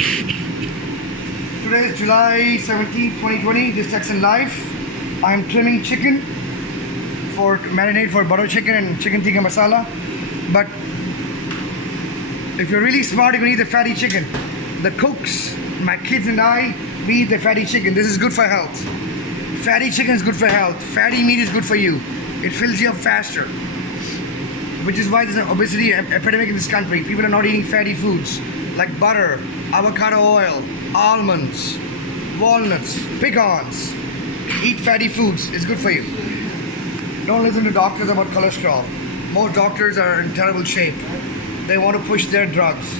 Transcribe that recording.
Today is July 17th, 2020. This is Texan Life. I'm trimming chicken for marinade for butter chicken and chicken tikka masala. But if you're really smart, you can eat the fatty chicken. The cooks, my kids and I, we eat the fatty chicken. This is good for health. Fatty chicken is good for health. Fatty meat is good for you. It fills you up faster. Which is why there's an obesity epidemic in this country. People are not eating fatty foods like butter, avocado oil, almonds, walnuts, pecans. Eat fatty foods. It's good for you. Don't listen to doctors about cholesterol. Most doctors are in terrible shape. They want to push their drugs.